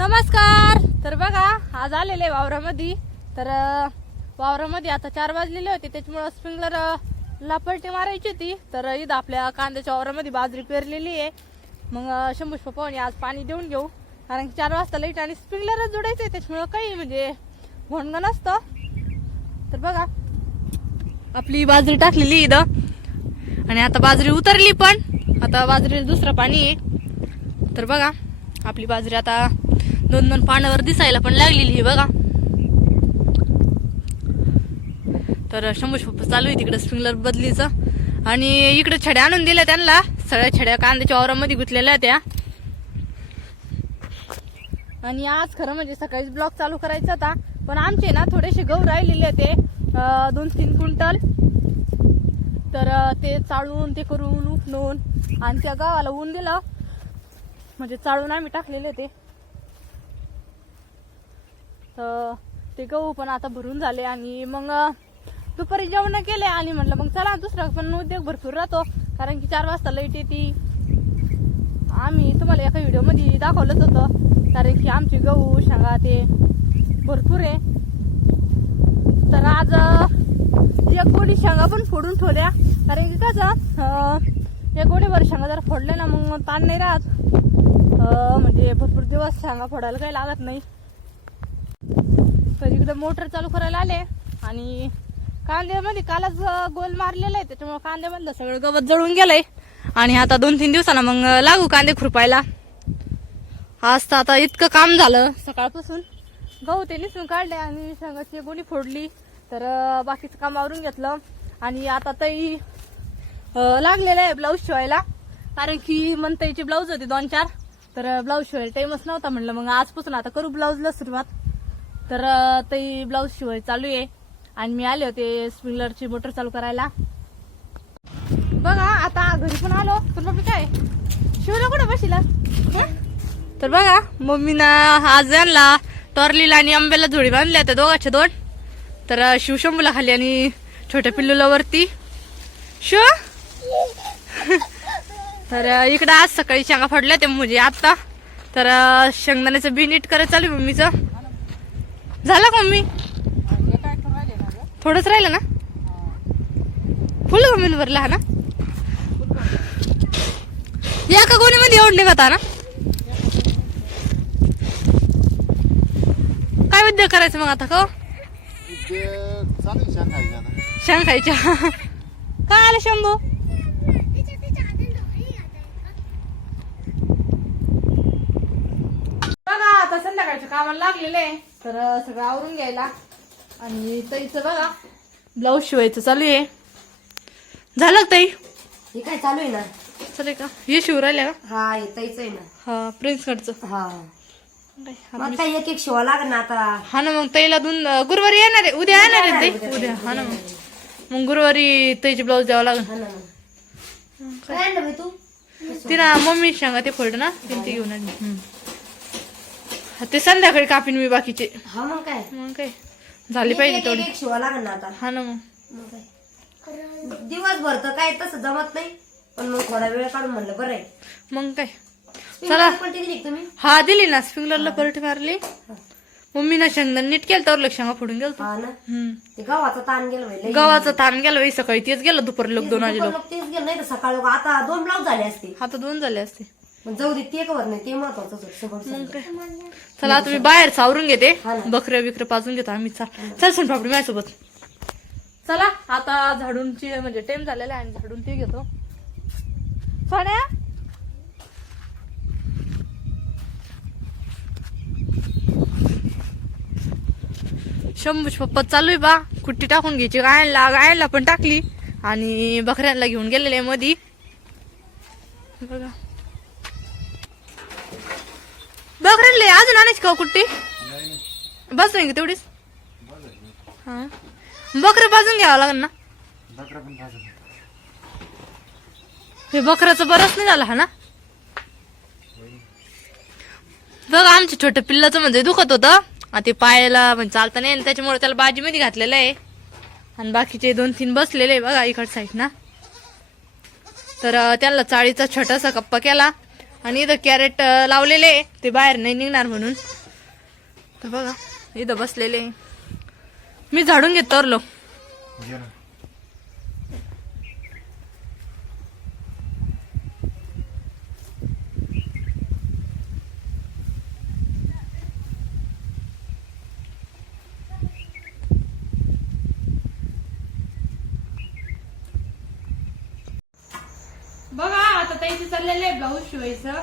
नमस्कार. तर बघा आज आलेले वावरामध्ये. तर वावरामध्ये आता 4 वाजलेले होते, त्याच्यामुळे स्प्रिंकलर ला पलटी मारायची होती. तर इथं आपल्या कांद्याच्या वावरामध्ये बाजरी पेरलेली आहे. मग शंभूश पप्पाने आज पाणी देऊन घेऊ, कारण की 4 वाजता लाईट आणि स्प्रिंकलरच जोडायचं आहे, त्याच्यामुळे काही म्हणजे भोंडणं नसतं. तर बघा आपली बाजरी टाकलेली इथं आणि आता बाजरी उतरली, पण आता बाजरीला दुसरं पाणी आहे. तर बघा आपली बाजरी आता 2-2 पानावर दिसायला पण लागलेली आहे बघा. तर शंभूश पप्पा चालू आहे तिकडे स्प्रिंकलर बदलीचं, आणि इकडे छड्या आणून दिल्या त्यांना. सगळ्या छड्या कांद्याच्या वावरामध्ये गुंतलेल्या त्या. आणि आज खरं म्हणजे सकाळीच ब्लॉक चालू करायचा होता, पण आमचे ना थोडेसे गहू राहिलेले होते 2-3 क्विंटल. तर ते चाळून ते करून उपणून आणि त्या गव्हाला ऊन दिलं, म्हणजे चाळून आम्ही टाकलेले होते. तर ते गहू पण आता भरून झाले. आणि मग दुपारी जेवण केले आणि म्हटलं मग चला दुसरा पण उद्योग भरपूर राहतो, कारण की 4 वाजता लाईट येते. आम्ही तुम्हाला एका व्हिडिओ मध्ये दाखवलंच होतं, कारण की आमचे गहू शेंगा ते भरपूर आहे. तर आज एक गोणी शेंगा पण फोडून ठेवल्या, कारण की कसं एक गोणीभर शेंगा जर फोडले ना मग ताण नाही राहत. म्हणजे भरपूर दिवस शेंगा फोडायला काही लागत नाही. तर इकडे मोटर चालू करायला आले, आणि कांद्यामध्ये कालच गोल मारलेला आहे, त्याच्यामुळे कांद्यामधलं सगळं गवत जळून गेलंय. आणि आता 2-3 दिवसांना मग लागू कांदे खुरपायला. आज तर आता इतकं काम झालं सकाळपासून. गहू ते निसून काढले आणि शेंगाची गोणी फोडली. तर बाकीचं काम आवरून घेतलं. आणि आता तई लागलेलं आहे ब्लाऊज शिवायला, कारण की मनताईचे ब्लाऊज होते 2-4. तर ब्लाऊज शिवायला टाइमच नव्हता, म्हणलं मग आजपासून आता करू ब्लाऊजला सुरुवात. तर तई ब्लाऊज शिवाय चालू आहे, आणि मी आले होते स्प्रिंकलरची मोटर चालू करायला. बघा आता घरी पण आलो, तर मम्मी काय शिवला कुठं बशीला. तर बघा मम्मीनं आज आणला टॉर्लीला आणि आंब्याला जोडी बांधल्या त्या दोघांच्या 2. तर शिवशंभूला खाली आणि छोट्या पिल्लूला वरती. शिव तर इकडं आज सकाळी शेंगा फोडल्या ते म्हणजे आता. तर शेंगदाण्याचं बी नीट करत चालू मम्मीचं. झालं का मम्मी? थोडंच राहिलं ना. फुल मम्मीला भरला हा ना. या का गोणीमध्ये एवढं निघत ना. काय उद्योग करायचं मग आता का? शेंग खायच्या. काय आलं शंभू? बघा आता संध्याकाळच्या कामाला लागलेले, तर सगळं आवरून घ्यायला. आणि ताईचं बघा ब्लाऊज शिवायचं चालू आहे. झालं ताई? हे काय चालू आहे ना. चालेल का? हे शिव राहिल्या का? हा येतायच आहे ना. हा प्रिन्स कडचं. हा मग काय एक शिवा लाग ना आता. हा ना, मग ताईला गुरुवारी येणार आहे, उद्या येणार आहे ताई उद्या. हा ना, मग गुरुवारी ताईचे ब्लाऊज द्यावं लागेल. हा ना मग काय आणलं बाई तू? तिला मम्मी सांगा ते फोल्ड ना, ते घेऊन आली. ते संध्याकाळी कापीन मी बाकीचे. हा मग काय झाली पाहिजे तेवढी. एक शिवा लाग ना आता. हा ना, मग काय दिवसभर तर काय तसं जमत नाही, पण मग थोडा वेळ काढून म्हणलं बरं आहे. मग काय चला. पण दिली का तुम्ही? हा दिली ना, स्प्रिंकलरला पलटी मारली. मम्मीनं शेंगदाण नीट केलं तर शेंगा फोडून गेलो. हा ना, ते गव्हाचा ताण गेलं बाई. गव्हाचा ताण गेला बाई. सकाळी तेच गेलं, दुपारी लोक 2 वाजे लोक. तेच गेलं, नाही तर सकाळ आता 2 ब्लाऊज झाले असते. आता 2 झाले असते. मग जाऊ दे, ते कवर नाही, ते महत्वाचं होतं. मग काय चला आता मी बाहेर सावरून घेते. हा ना. बकऱ्या बिकऱ्या पाजून घेतो आम्ही. चल सोनपापडी माझ्यासोबत. चला आता झाडूनची म्हणजे टाइम झालेला आहे, आणि झाडून ते घेतो. सोन्या शंभूच पप्पा चालू आहे बा. कुट्टी टाकून घ्यायची. गायला पण टाकली, आणि बकऱ्यांना घेऊन गेलेले मधी. बघा बकऱ्यांना अजून आणायची का कुट्टी? बस नाही तेवढीच. हा बकऱ्या पाजून घ्यावं लागेल ना. हे बकऱ्याचं बरंच नाही झालं हा ना. बघा आमच्या छोट्या पिल्लाचं म्हणजे दुखत होतं, ते पायाला म्हणजे चालता नाही, त्याच्यामुळे त्याला बाजीमध्ये घातलेलं आहे. आणि बाकीचे 2-3 बसलेले बघा इकड साईड ना. तर त्यांना चाळीचा छोटासा कप्पा केला आणि इथं कॅरेट लावलेले ते बाहेर नाही निघणार म्हणून. तर बघा इथं बसलेले. मी झाडून घेत तरलो. बघा आता त्याची चाललेलं आहे ब्लाऊज शिवायचं.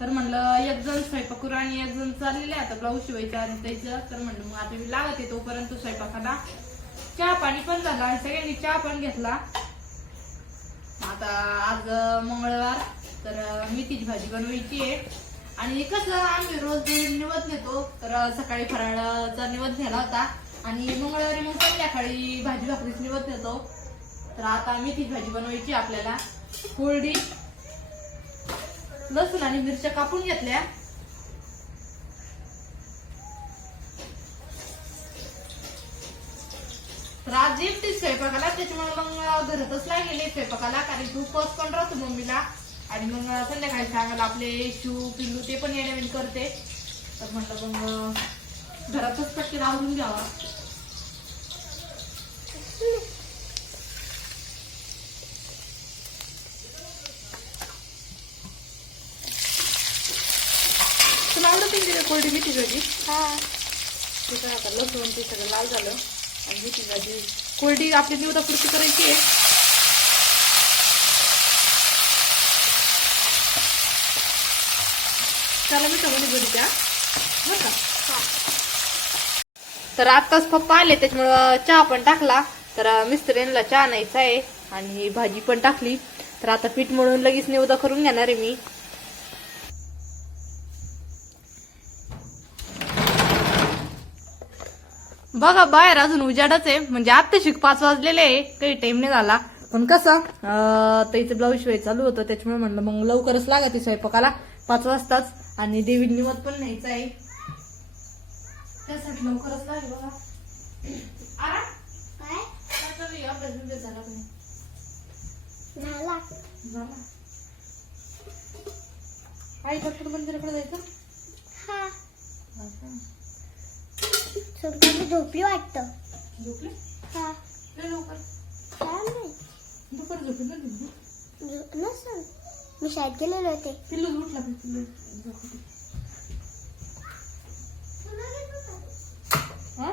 तर म्हणलं एक जण स्वयंपाक करू आणि एक जण चाललेलं आहे आता ब्लाऊज शिवायचं आणि त्याचं. तर म्हणलं मग आता मी लागत आहे तोपर्यंत स्वयंपाकाला. चहा पाणी पण झाला आणि सगळ्यांनी चहा पण घेतला. आता आज मंगळवार तर मेथीची भाजी बनवायची आहे. आणि कसं आम्ही रोज निवद नेतो तर सकाळी फराळाचा निवद नेला होता आणि मंगळवारी मग संध्याकाळी भाजी भाकरीच निवद नेतो. तर आता मेथीची भाजी बनवायची आपल्याला. कोरडी लसूण आणि मिरच्या कापून घेतल्या. तर आज एकटी स्वयंपाकाला त्याच्यामुळे मग घरातच लागलेले स्वयंपाकाला कारण की उपवास पण राहतो मम्मीला. आणि मग संध्याकाळी सांगायला आपले शिव पिल्लू ते पण येण्यावेळी करते. तर म्हटलं मग घरातच पटकन आवरून घ्यावा. तुला आवडत आहे कोरडी मेथी भाजी? हा. तिथं आता लसूण ते सगळं लाल झालं आणि मेथी भाजी कोरडी आपली निवदापुरती करायची आहे. त्याला मी टमाटे बरी द्या बरं का. तर आत्ताच पप्पा आले त्याच्यामुळं चहा पण टाकला. तर मिस्त्रींना चहा न्यायचा आहे आणि भाजी पण टाकली. तर आता पीठ मळून लगेच निवदा करून घेणार आहे मी. बघा बाहेर अजून उजाडच आहे म्हणजे आत्ताशी 5 वाजलेले आहे. काही टाइम नाही झाला पण कसं त्याचं ब्लाऊज शिवाय चालू होतं त्याच्यामुळे म्हणलं मग लवकरच लागत स्वयंपाकाला 5 वाजताच. आणि देवी निवद पण न्यायचं आहे त्यासाठी लवकरच लागेल. बघा काय चालू आहे? अभ्यास बिभ्यास झाला का नाही? झाला. आई डॉक्टर मंदिराकडे जायचं. झोपली वाटतं. झोपले हा लवकर काय नाही दुपार झोपली ना नसल मी शाळेत गेलेले होते. पिल्लू उठला पिल्लू हा.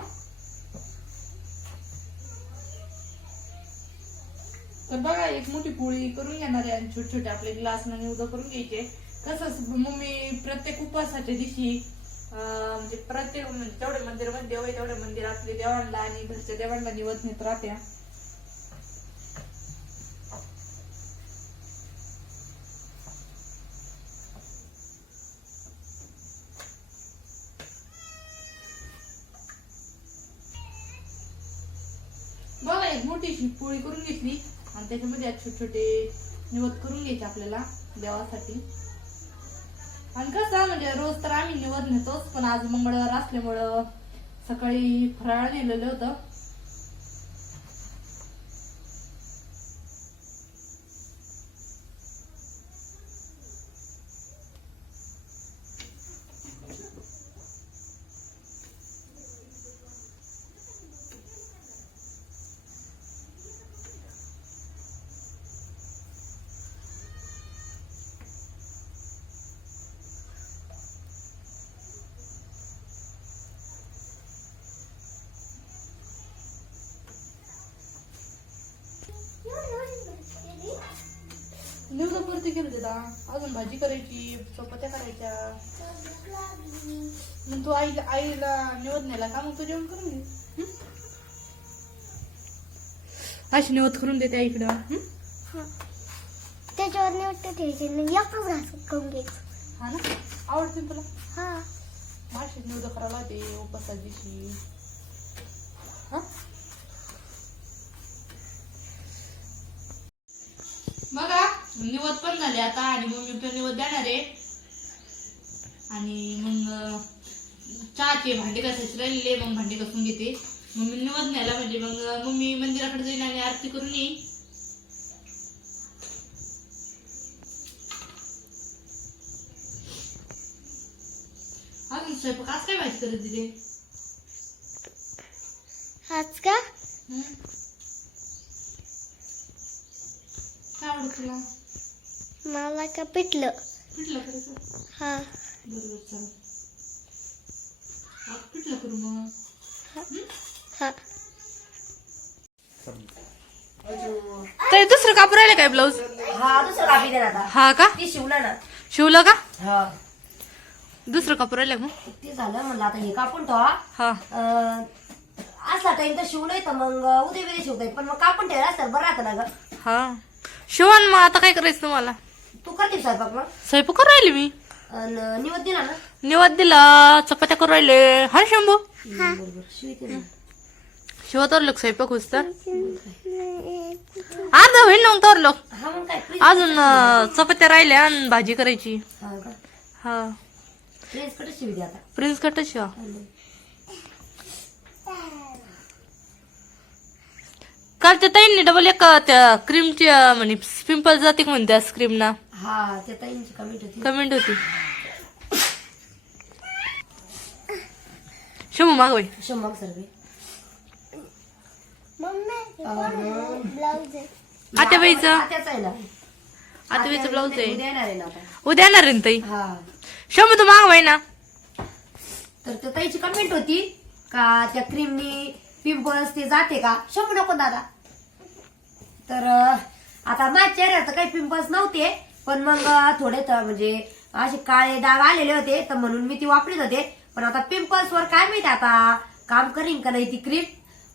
तर बघा एक मोठी पोळी करून घेणार आहे आणि छोटे छोटे आपले ग्लास निवदा करून घ्यायचे. कसं मम्मी प्रत्येक उपवासाच्या दिवशी म्हणजे प्रत्येक जेवढे मंदिरामध्ये देव आहे तेवढ्या मंदिरातले देवांना आणि घरच्या देवांना निवद नेत राहत्या. बघा एक मोठीशी पोळी करून घेतली आणि त्याच्यामध्ये छोटे छोटे निवद करून घ्यायचे आपल्याला देवासाठी. आणि कसं म्हणजे रोज तर आम्ही निवद नेतोच पण आज मंगळवार असल्यामुळं सकाळी फराळ नेलेलं होतं. निवदापुरती केलं दादा. अजून भाजी करायची चपात्या करायच्या. मग तू आईला निवद नेला का मग तू जेवण करून घे. अशी निवद करून देते आईकडं. त्याच्यावर निवडतं ठेवायचे नाही एकच घास करून घ्यायचं. हा ना आवडते तुला. हा माशी निवद करायला होते उपासा दिवशी. हा बघा निवद पण झाले आता आणि मम्मी पण निवद देणार आहे. आणि मग चहाचे भांडे घासायचे राहिलेले मग भांडे घासून घेते. मम्मी निवद न्यायला म्हणजे मग मम्मी मंदिराकडे जाईन आणि आरती करून येईन. स्वयंपाक आज काय माहिती करत दिले? आज का काय आवडत तुला? मला का पिटलं पिठलं करायचं? हा बरोबर चालेल. आज पिठलं करू मग. हा ते दुसरं कापूर राहिले काय ब्लाऊज? हा दुसरं कापी दे ना आता. हा का? ती शिवलं ना. शिवलं का? हा दुसरं कापूर राहिलं मग? ते झालं म्हणलं आता हे कापून ठेवा. हा असला टाइम तर शिवलंय तर मग उद्या वेळी शिवताय पण मग कापून ठेवायला असतं बरं राहतं ना ग. हा शिवण मग आता काय करायचं तुम्हाला? तू करते स्वयंपाक मग स्वयंपाक करून राहिले मी. निवड दिला ना. निवाद दिला, चपात्या करून राहिले. हा शंभू बरोबर शिवते ना. शिवतर लोक स्वयंपाक होत तर अर्धा होईल ना तर लोक. हा मग काय प्लीज. अजून चपात्या राहिल्या आणि भाजी करायची. हा का हा प्लीज कडे शिवते आता. Prince cut Shiva. काल त्या ताईंनी डबल एक त्या क्रीमची म्हणे पिंपल जाते का म्हणते क्रीम ना. हा त्या ताईंची कमेंट होती. कमेंट होती. शंभू मागवाय शंभर सर्वे मम्मी ब्लाउज आहे आत्याबाईचं आत्याच आहे ना. आत्याबाईचं ब्लाऊज आहे. उद्या येणार आहे ना आता. उद्या येणार आहे ना ताई. हा शंभू तू मागवाय ना. तर त्या ताईची कमेंट होती का त्या क्रीमनी पिंपल्स ते जाते का. शंभू नको दादा. तर आता माझ्या चेहऱ्यावर तर काही पिंपल्स नव्हते पण मग थोडे म्हणजे असे काळे डाग आलेले होते तर म्हणून मी ती वापरत होते. पण आता पिंपल्स वर काय माहिती आता काम करीन का नाही ती क्रीम.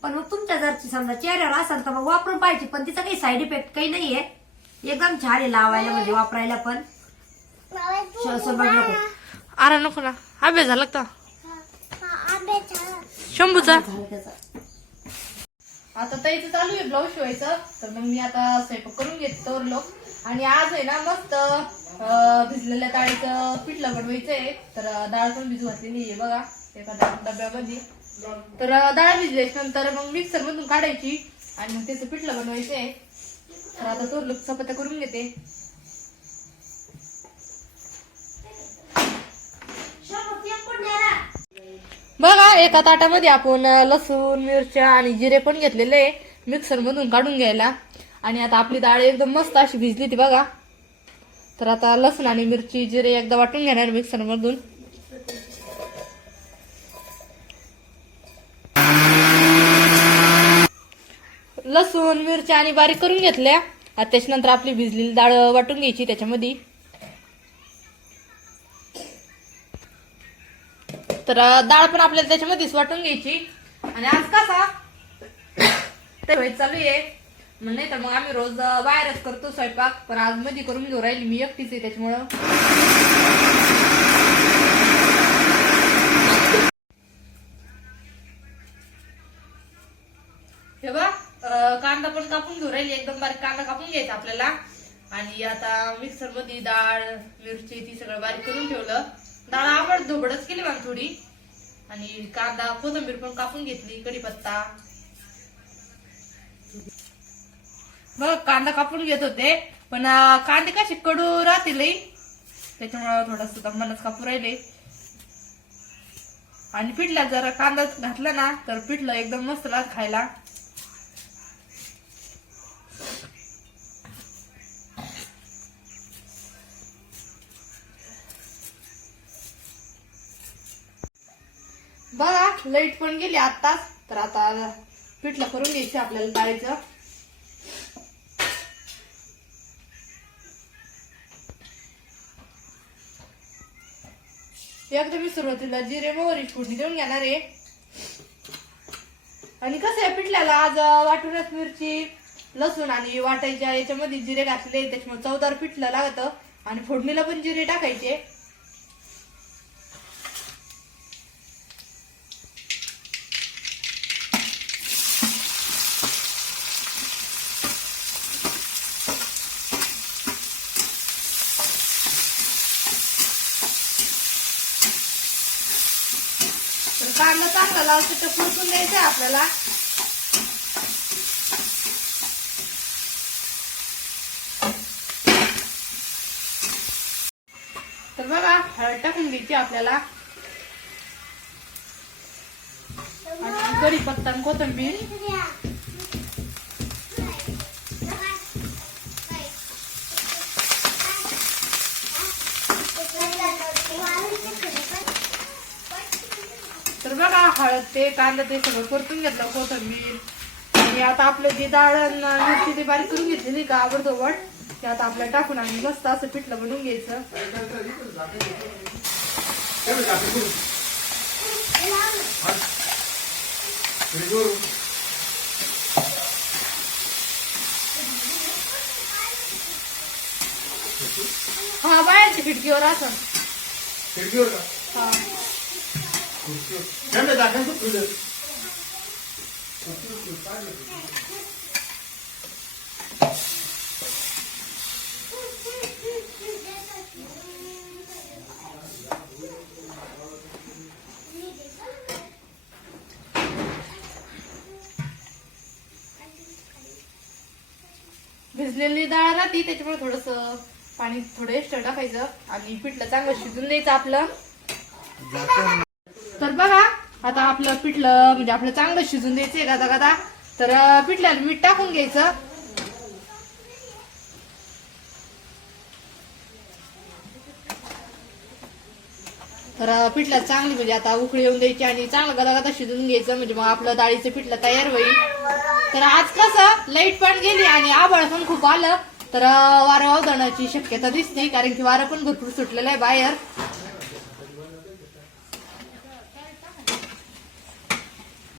पण मग तुमच्या जर समजा चेहऱ्यावर असेल तर मग वापरून पाहिजे पण तिचा काही साईड इफेक्ट काही नाहीये. एकदम छान आहे लावायला म्हणजे वापरायला पण. सोबत नको. आरा नको ना. अभ्यास झाला का आंब्याचा शंभूचा? झालं त्याचा. आता ताईचं चालू आहे ब्लाऊज शिवायचं तर मग मी आता स्वयंपाक करून घेते तर लोक. आणि आज आहे ना मस्त भिजलेल्या डाळीचं पिठलं बनवायचंय. तर डाळ पण भिजू घातलेली आहे बघा एका डब्यामध्ये. तर डाळ भिजल्याच्या नंतर मग मिक्सर मधून काढायची आणि मग त्याचं पिठलं बनवायचंय. तर आता तो लोक चपात्या करून घेते. बघा एका ताटामध्ये आपण लसूण मिरच्या आणि जिरे पण घेतलेले आहे मिक्सर मधून काढून घ्यायला. आणि आता आपली डाळ एकदम मस्त अशी भिजली ती बघा. तर आता लसूण आणि मिरची जिरे एकदा वाटून घेणार मिक्सर मधून. लसूण मिरच्या आणि बारीक करून घेतल्या. आता त्याच्यानंतर आपली भिजलेली डाळ वाटून घ्यायची त्याच्यामध्ये. तर डाळ पण आपल्याला त्याच्यामध्येच वाटून घ्यायची. आणि आज कसा ते व्हायचं चालू आहे मग नाही तर मग आम्ही रोज बाहेरच करतो स्वयंपाक. पण आज मध्ये करून घेऊ राहिली मी एकटीच आहे त्याच्यामुळं. हे बघ कांदा पण कापून घेऊ राहिली एकदम बारीक कांदा कापून घ्यायचा आपल्याला. आणि आता मिक्सर मध्ये डाळ मिरची ती सगळं बारीक करून ठेवलं. डाळ आवड धोबडच केली मला थोडी. आणि कांदा कोथिंबीर पण कापून घेतली कढीपत्ता. बघ कांदा कापून घेत होते पण कांदे कसे कडू राहतील त्याच्यामुळे थोडस दमानच कापू राहिले. आणि पिठला जर कांदा घातला ना तर पिठलं एकदम मस्त लागत खायला. बघा लाईट पण गेली आताच. तर आता पिठलं करून घ्यायचं आपल्याला डाळीचं. एकदम मी सुरुवातीला जिरे मोहरी फोडणी देऊन घेणार आहे. आणि कसं आहे पिठल्याला आज वाटूनच मिरची लसूण आणि वाटायच्या याच्यामध्ये जिरे घातले त्याच्यामुळे चवदार पिठलं लागतं. आणि फोडणीला पण जिरे टाकायचे. कांदा चांगला लाल तिथं फुटून द्यायचं आपल्याला. तर बघा हळद टाकून घ्यायची आपल्याला. आणि कढीपत्ता आणि कोथिंबीर. तर बघा हळद ते कांदा ते सगळं परतून घेतलं, कोथिंबीर. आणि आता आपलं जी डाळ आणि मिरची ते बारीक करून घेतलेली का आवडतोबट ते आता आपल्याला टाकून आणि मस्त असं पिठलं बनवून घ्यायचं. हा बाहेरची खिडकीवर असं. खिडकीवर का? हा थंड टाकायचं तुझं. भिजलेली डाळ राहते त्याच्यामुळे थोडस पाणी थोडं एक्स्ट्रा टाकायचं आणि पिठलं चांगलं शिजून द्यायचं आपलं. तर बघा आता आपलं पिठलं म्हणजे आपलं चांगलं शिजून द्यायचंय गादा गादा. तर पिठल्याला मीठ टाकून घ्यायचं. तर पिठलं चांगली म्हणजे आता उकळी येऊन द्यायची आणि चांगलं गदा गदा शिजून घ्यायचं म्हणजे मग आपलं डाळीचं पिठलं तयार होईल. तर आज कसं लाईट पण गेली आणि आभाळ पण खूप आलं तर वारं वावदाण्याची शक्यता दिसते कारण की वारं पण भरपूर सुटलेलं आहे बाहेर.